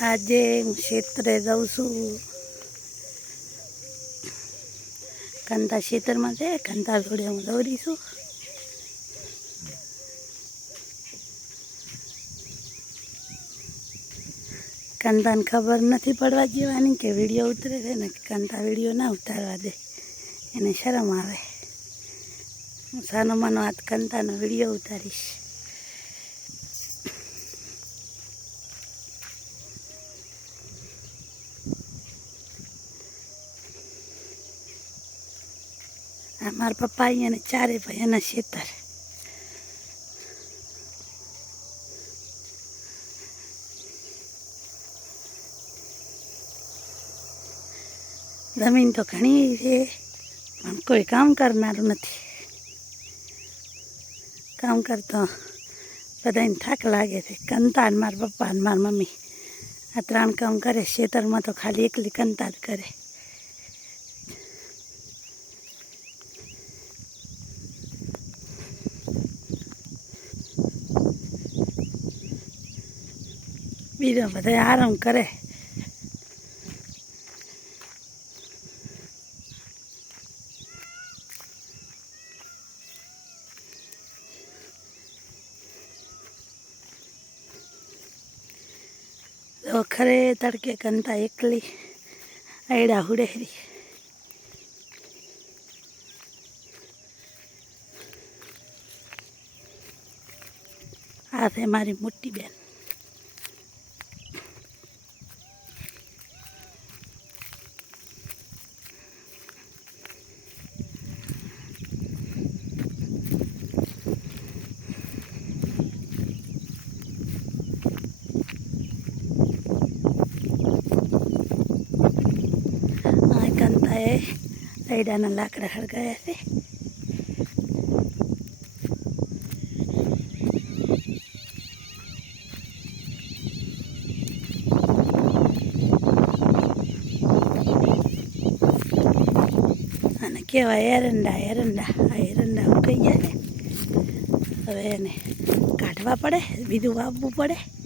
આજે હું ક્ષેત્રે જાઉં છું. કાંતા ક્ષેત્રમાં છે, કાંતા જોડે હું દોરી છું. કાંતાને ખબર નથી પડવા જેવાની કે વીડિયો ઉતરે છે ને કાંતા વીડિયો ના ઉતારવા દે. એને શરમ આવે. હું સાનો માનો હાથ કાંતાનો વીડિયો ઉતારીશ. મારા પપ્પા અહીંયા ચારે ભાઈ એના ખેતર જમીન તો ઘણી છે, પણ કોઈ કામ કરનારું નથી. કામ કરતો બધાને થાક લાગે છે. કંતાન મારા પપ્પા અને મારા મમ્મી. આ ત્રણ કામ કરે ખેતરમાં તો ખાલી એકલી કંતા કરે. બીજો બધા આરામ કરે. ખરે તડકે કંતા એકલી આયડા હુડેરી. આ છે મારી મોટી બેન. કંતાએ આયડાના લાકડા હળગાયા છે કહેવાય એરંડા એરંડા આ એરંડા ઉકાઈ ગયા ને હવે એને કાઢવા પડે બીજું વાવવું પડે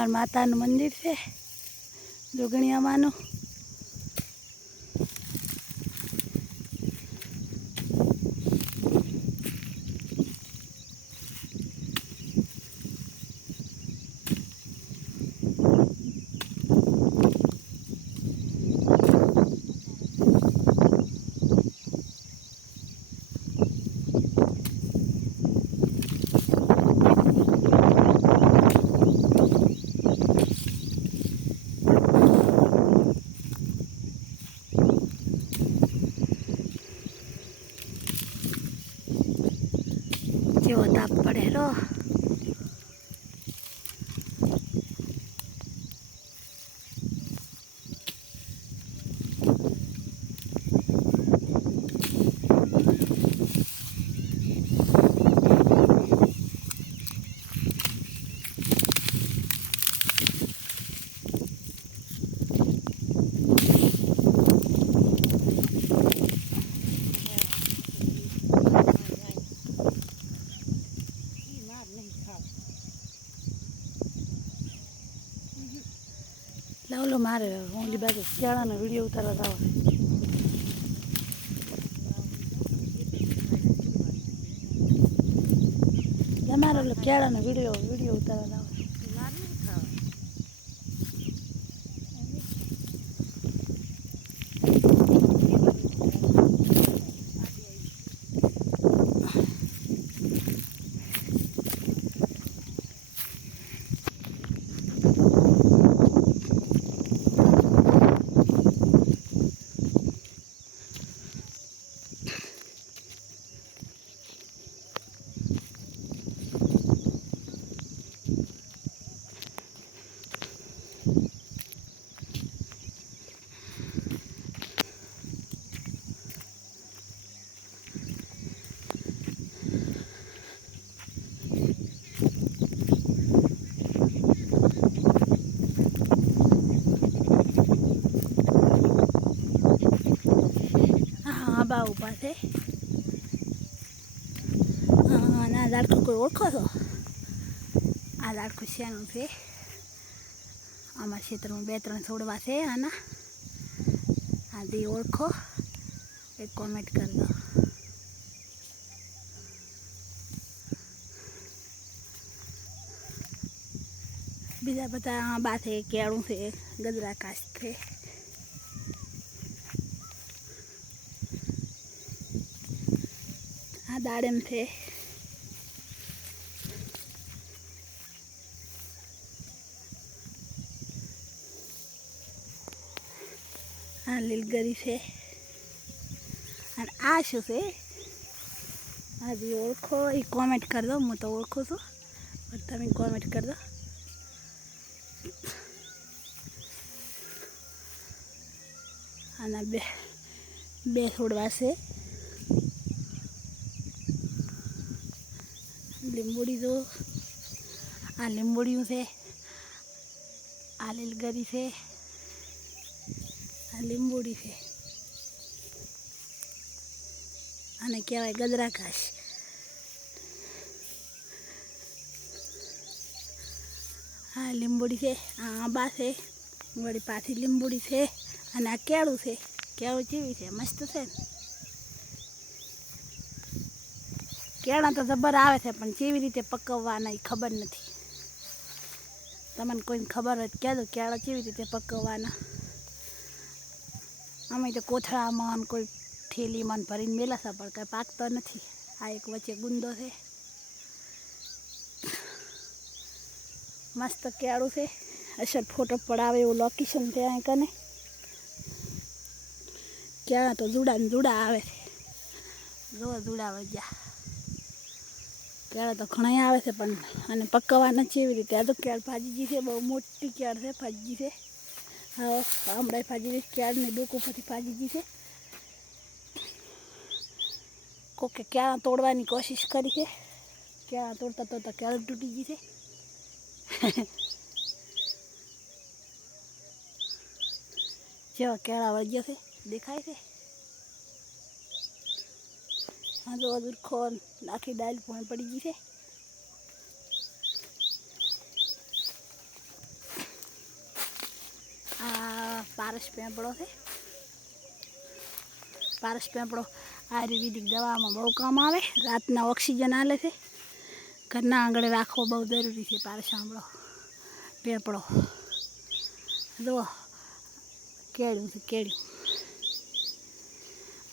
અહીંયા માતાનું મંદિર છે જોગણીયામાનું. મારે ઓલી બાજુ શિયાળાનો વીડિયો ઉતારવા જાવ. તમારો ઓલો કેળાનો વીડિયો વીડિયો ઉતારવા અ, અને આ દાડખું કોઈ ઓળખો છો આ દાડખું શેનું છે આમાં ક્ષેત્રમાં બે ત્રણ છોડવા છે આના આથી ઓળખો એક કોમેન્ટ કરી દો બીજા બધા બા છે કેળું છે ગજરા કાચ છે આ દાડેમ છે. આ લીલગરી છે. અને આ શું છે? હજી ઓળખો એ કોમેન્ટ કરી દો, હું તો ઓળખું છું. પણ તમે કોમેન્ટ કરી દો. અને બે બે છોડવા છે. લીંબુડી જો. આ લીંબુડિયું છે. આ લીલગરી છે. આ લીંબુડી છે. આને કહેવાય ગજરા ઘાસ આ લીંબુડી છે. આ આંબા છે. વળી પાછી લીંબુડી છે. અને આ કેળું છે. કેળું જેવી છે? મસ્ત છે ને? કેળા તો જબર આવે છે, પણ કેવી રીતે પકવવાના એ ખબર નથી. તમને કોઈને ખબર હોય કહેજો, કેળા કેવી રીતે પકવવાના. અમે તો કોથળામાં કોઈ થેલીમાં ભરીને મેલા છે, પણ કંઈ પાકતો નથી. આ એક વચ્ચે ગુંદો છે. મસ્ત કેળું છે. અસર ફોટો પડાવે એવું લોકેશન છે અહીં કને. કેળા તો જુડા ને જુડા આવે છે. જો જુડા વજ્યા કેળા તો ઘણા આવે છે, પણ અને પકવવાના છે એવી રીતે. આ તો કેળ ભાજીજી છે, બહુ મોટી કેળ છે ભાજી છે. હા હમણાં ભાજી કેળ ને ડોકો પછી ભાજીજી છે. કોકે કેળા તોડવાની કોશિશ કરી છે. કેળા તોડતા તોડતા કેળ તૂટી ગઈ છે. જેવા કેળા વળગ્યા છે, દેખાય છે? હા જો દુરખો આખી દાલ પણ પડી ગઈ છે. આ પારસ પેંપડો છે. પારસ પેંપડો આયુર્વેદિક દવામાં બહુ કામ આવે. રાતના ઓક્સિજન આલે છે. ઘરના આંગળે રાખવો બહુ જરૂરી છે પારસ આંબળો પેંપડો જુઓ, કેળું છે, કેળું.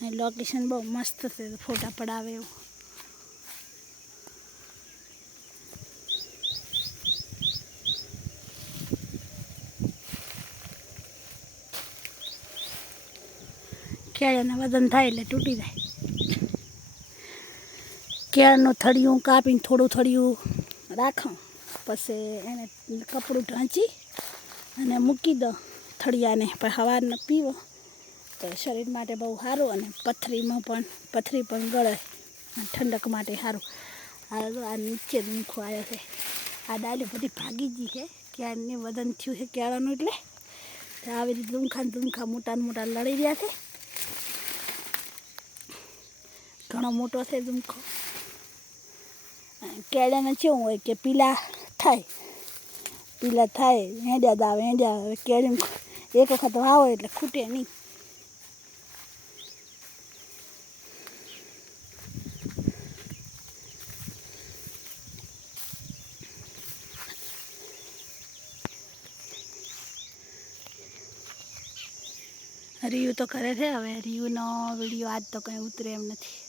લોકેશન બહુ મસ્ત છે ફોટા પડાવે એવું. કેળાને વજન થાય એટલે તૂટી જાય. કેળનું થળિયું કાપીને થોડું થળિયું રાખો, પછી એને કપડું ઢાંચી અને મૂકી દો થળિયાને પણ સવારને પીવો. તો શરીર માટે બહુ સારું અને પથરીમાં પણ, પથરી પણ ગળે ઠંડક માટે સારું. આ આ નીચે દુંખો આવ્યો છે. આ ડાલી બધી ભાગી ગઈ છે. ક્યારને વજન થયું છે કેળાનું એટલે? તો આવી રીતે ધૂમખા દુંખા મોટા મોટા લડી રહ્યા છે. ઘણો મોટો છે દુંખો કેળાને કેવું હોય કે પીલા થાય? પીલા થાય, હેંડ્યા દાવે, હેંડ્યા આવે કેળી એક વખત વાવો એટલે ખૂટે નહીં. રિયુ તો કરે છે હવે રિયુનો વીડિયો આજ તો કંઈ ઉતરે એમ નથી.